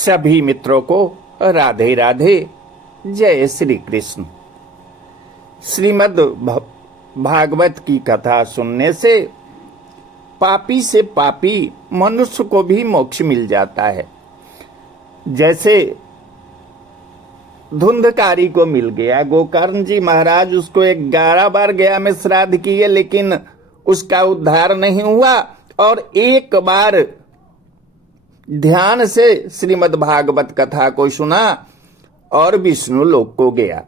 सभी मित्रों को राधे राधे। जय श्री कृष्ण। श्रीमद् भागवत की कथा सुनने से पापी से पापी मनुष्य को भी मोक्ष मिल जाता है। जैसे धुंधकारी को मिल गया, गोकर्ण जी महाराज उसको 11 बार गया में श्राद्ध किए, लेकिन उसका उद्धार नहीं हुआ। और एक बार ध्यान से श्रीमद् भागवत कथा को सुना और विष्णु लोक को गया।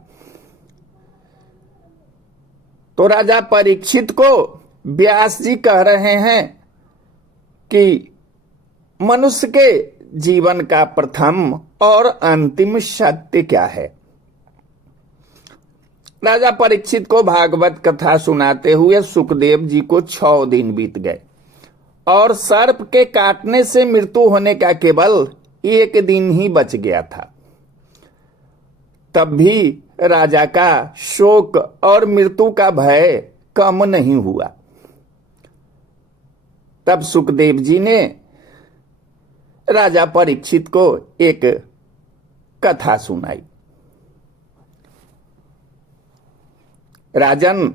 तो राजा परीक्षित को व्यास जी कह रहे हैं कि मनुष्य के जीवन का प्रथम और अंतिम सत्य क्या है। राजा परीक्षित को भागवत कथा सुनाते हुए सुखदेव जी को 6 दिन बीत गए और सर्प के काटने से मृत्यु होने का केवल 1 दिन ही बच गया था। तब भी राजा का शोक और मृत्यु का भय कम नहीं हुआ। तब सुखदेव जी ने राजा परीक्षित को एक कथा सुनाई। राजन,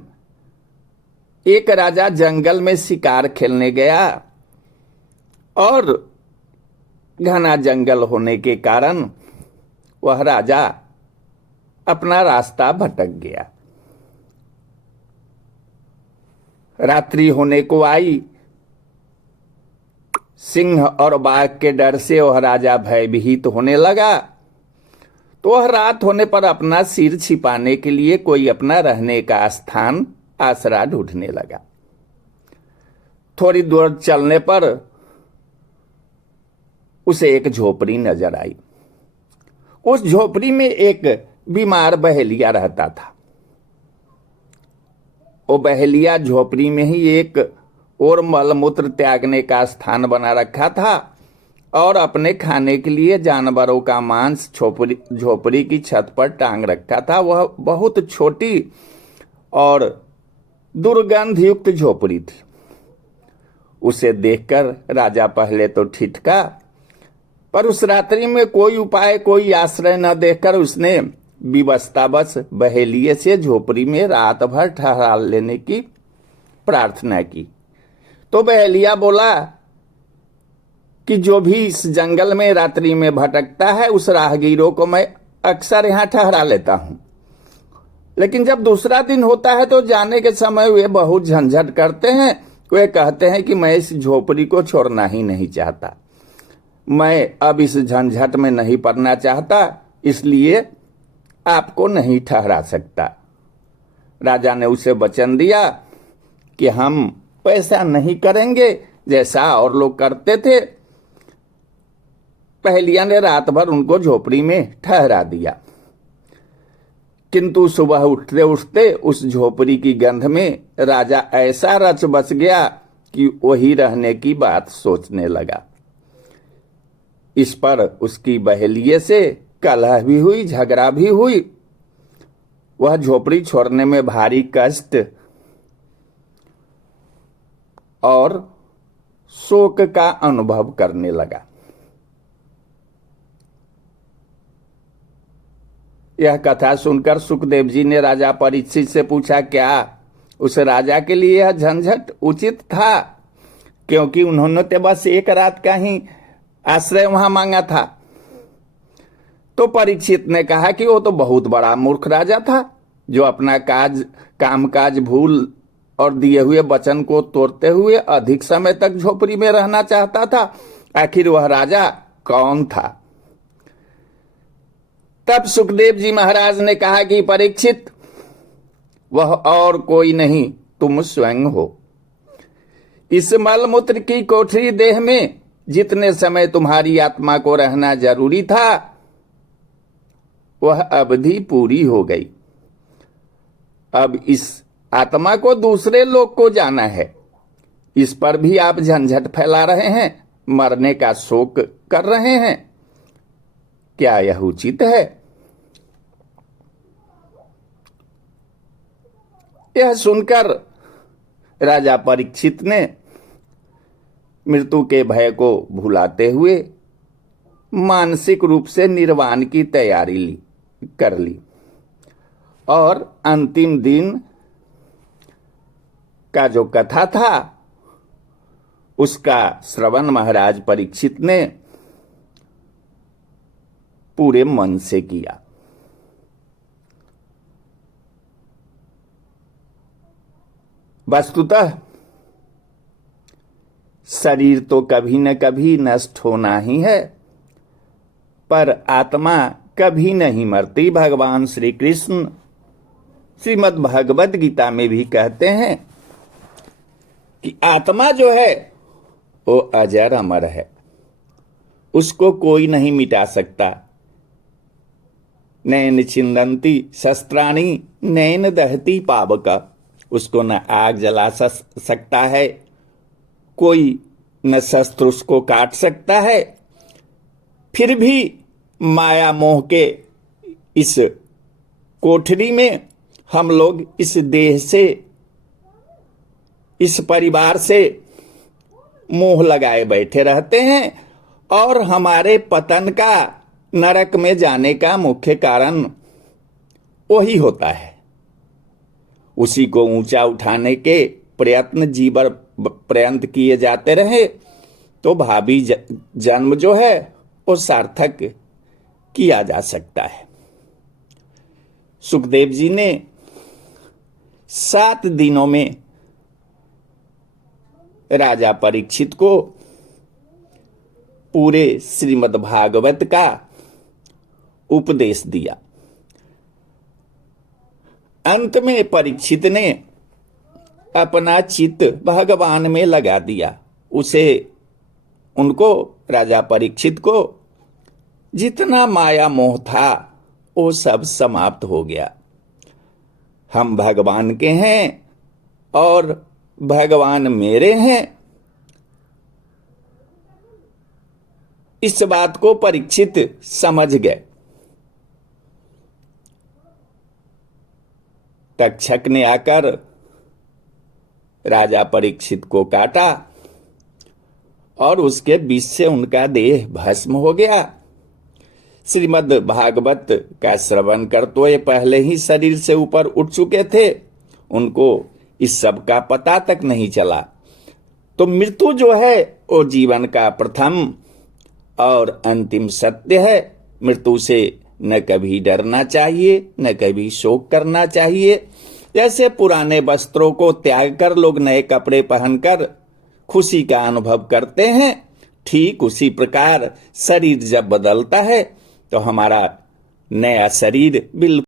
एक राजा जंगल में शिकार खेलने गया और घना जंगल होने के कारण वह राजा अपना रास्ता भटक गया। रात्रि होने को आई। सिंह और बाघ के डर से वह राजा भयभीत होने लगा। तो वह रात होने पर अपना सिर छिपाने के लिए कोई अपना रहने का स्थान, आसरा ढूंढने लगा। थोड़ी दूर चलने पर उसे एक झोपड़ी नजर आई। उस झोपड़ी में एक बीमार बहेलिया रहता था। वो बहेलिया झोपड़ी में ही एक और मलमूत्र त्यागने का स्थान बना रखा था और अपने खाने के लिए जानवरों का मांस झोपड़ी की छत पर टांग रखा था। वह बहुत छोटी और दुर्गंध युक्त झोपड़ी थी। उसे देखकर राजा पहले तो ठिठका, पर उस रात्रि में कोई उपाय, कोई आश्रय न देखकर उसने विवशतावश बहेलिये से झोपड़ी में रात भर ठहरा लेने की प्रार्थना की। तो बहेलिया बोला कि जो भी इस जंगल में रात्रि में भटकता है उस राहगीरों को मैं अक्सर यहां ठहरा लेता हूं, लेकिन जब दूसरा दिन होता है तो जाने के समय वे बहुत झंझट करते हैं। वे कहते हैं कि मैं इस झोपड़ी को छोड़ना ही नहीं चाहता, मैं अब इस झंझट में नहीं पड़ना चाहता, इसलिए आपको नहीं ठहरा सकता। राजा ने उसे वचन दिया कि हम ऐसा नहीं करेंगे जैसा और लोग करते थे। पहेलिया ने रात भर उनको झोपड़ी में ठहरा दिया, किंतु सुबह उठते उठते उस झोपड़ी की गंध में राजा ऐसा रच बस गया कि वही रहने की बात सोचने लगा। इस पर उसकी बहेलिये से कलह भी हुई, झगड़ा भी हुई। वह झोपड़ी छोड़ने में भारी कष्ट और शोक का अनुभव करने लगा। यह कथा सुनकर सुखदेव जी ने राजा परीक्षित से पूछा, क्या उस राजा के लिए यह झंझट उचित था? क्योंकि उन्होंने तो बस एक रात का ही आश्रय वहां मांगा था। तो परीक्षित ने कहा कि वो तो बहुत बड़ा मूर्ख राजा था, जो अपना कामकाज भूल और दिए हुए वचन को तोड़ते हुए अधिक समय तक झोपड़ी में रहना चाहता था। आखिर वह राजा कौन था? तब सुखदेव जी महाराज ने कहा कि परीक्षित, वह और कोई नहीं, तुम स्वयं हो। इस मलमूत्र की कोठरी देह में जितने समय तुम्हारी आत्मा को रहना जरूरी था, वह अवधि पूरी हो गई। अब इस आत्मा को दूसरे लोग को जाना है। इस पर भी आप झंझट फैला रहे हैं, मरने का शोक कर रहे हैं। क्या यह उचित है? यह सुनकर राजा परीक्षित ने मृत्यु के भय को भुलाते हुए मानसिक रूप से निर्वाण की तैयारी कर ली। और अंतिम दिन का जो कथा था उसका श्रवण महाराज परीक्षित ने पूरे मन से किया। वस्तुतः शरीर तो कभी न कभी नष्ट होना ही है, पर आत्मा कभी नहीं मरती। भगवान श्री कृष्ण श्रीमद् भगवद गीता में भी कहते हैं कि आत्मा जो है वो अजर अमर है, उसको कोई नहीं मिटा सकता। नैन छिंदंती शस्त्राणी नैन दहती पावक, उसको न आग जला सकता है कोई, न शस्त्र उसको काट सकता है। फिर भी माया मोह के इस कोठरी में हम लोग इस देह से, इस परिवार से मोह लगाए बैठे रहते हैं, और हमारे पतन का, नरक में जाने का मुख्य कारण वही होता है। उसी को ऊंचा उठाने के प्रयत्न जीवन पर्यंत किए जाते रहे तो भावी जन्म जो है वो सार्थक किया जा सकता है। सुखदेव जी ने 7 दिनों में राजा परीक्षित को पूरे श्रीमद् भागवत का उपदेश दिया। अंत में परीक्षित ने अपना चित्त भगवान में लगा दिया। उनको राजा परीक्षित को जितना माया मोह था वो सब समाप्त हो गया। हम भगवान के हैं और भगवान मेरे हैं, इस बात को परीक्षित समझ गए। तक्षक ने आकर राजा परीक्षित को काटा और उसके विष से उनका देह भस्म हो गया। श्रीमद् भागवत का श्रवण कर तो ये पहले ही शरीर से ऊपर उठ चुके थे, उनको इस सब का पता तक नहीं चला। तो मृत्यु जो है वो जीवन का प्रथम और अंतिम सत्य है। मृत्यु से न कभी डरना चाहिए, न कभी शोक करना चाहिए। जैसे पुराने वस्त्रों को त्याग कर लोग नए कपड़े पहनकर खुशी का अनुभव करते हैं, ठीक उसी प्रकार शरीर जब बदलता है तो हमारा नया शरीर बिल्कुल